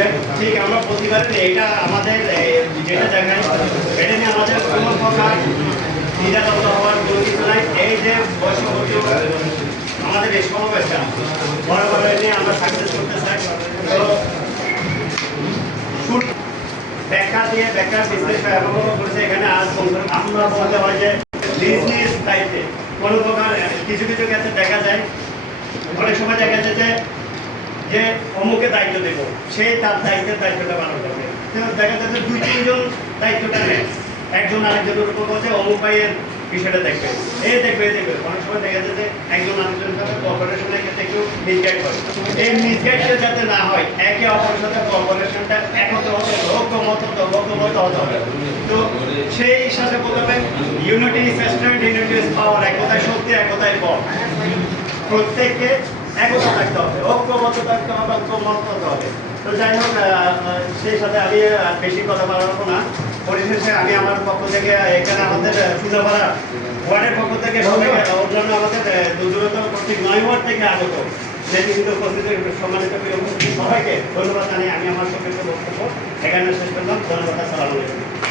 যায়। ঠিক আমরা প্রতিবারে এটা আমাদের যেটা দেখায় এটা নিয়ে আমাদের কোনো প্রকার দ্বিধাদ্বন্দ্ব হওয়ার কোনো কিছু নাই। এই যে বৈষম্য আমাদের এই সমাবেশটা বড় বড় নিয়ে আমরা সাকসেস করতে চাই। তো ব্যাখ্যা দিয়ে ব্যাখ্যা বিশ্লেষণ এমন করেছে এখানে আজ আমরা বলতে হয় যে নিজ নিজ দায়িত্বে কোনো প্রকার কিছু কিছু ক্ষেত্রে দেখা যায়, অনেক সময় দেখা যায় যে অমুকে দায়িত্ব দেব, সে তার দায়িত্বটা পালন করবে। দেখা যাচ্ছে দুই তিনজন দায়িত্বটা নেয়, একজন আরেকজনের উপর বলছে অমুক ভাইয়ের বিষয়টা দেখবে, দেখবে অনেক সময় দেখা যায় যে একজন আরেকজনের সাথে কোঅপারেশনের ক্ষেত্রে একটু মিসগাইড হয়। এই মিসগাইডটা যাতে না হয়, একে অপরের সাথে কোঅপারেশনটা একত্র হতে ঐক্যমত হতে হবে। তো সেই হিসাবে বলতে হবে unity is strength, unity is power, একতায় শক্তি, একতায় বল। প্রত্যেককে একতা থাকতে হবে, ঐক্যবদ্ধ থাকতে হবে, ঐক্যমত হতে হবে। তো যাই হোক, সেই সাথে আমি বেশি কথা বাড়াবো না। পরিশেষে আমি আমার পক্ষ থেকে এখানে আমাদের সুনাপাড়া ওয়ার্ডের পক্ষ থেকে অন্যান্য আমাদের দূরদূরত কর্তৃক 9 ওয়ার্ড থেকে আগত নেতৃবৃন্দ উপস্থিত সম্মানিত সবাইকে ধন্যবাদ জানিয়ে আমি আমার সংক্ষিপ্ত বক্তব্য এখানে শেষ করলাম। ধন্যবাদ। আসসালামু আলাইকুম।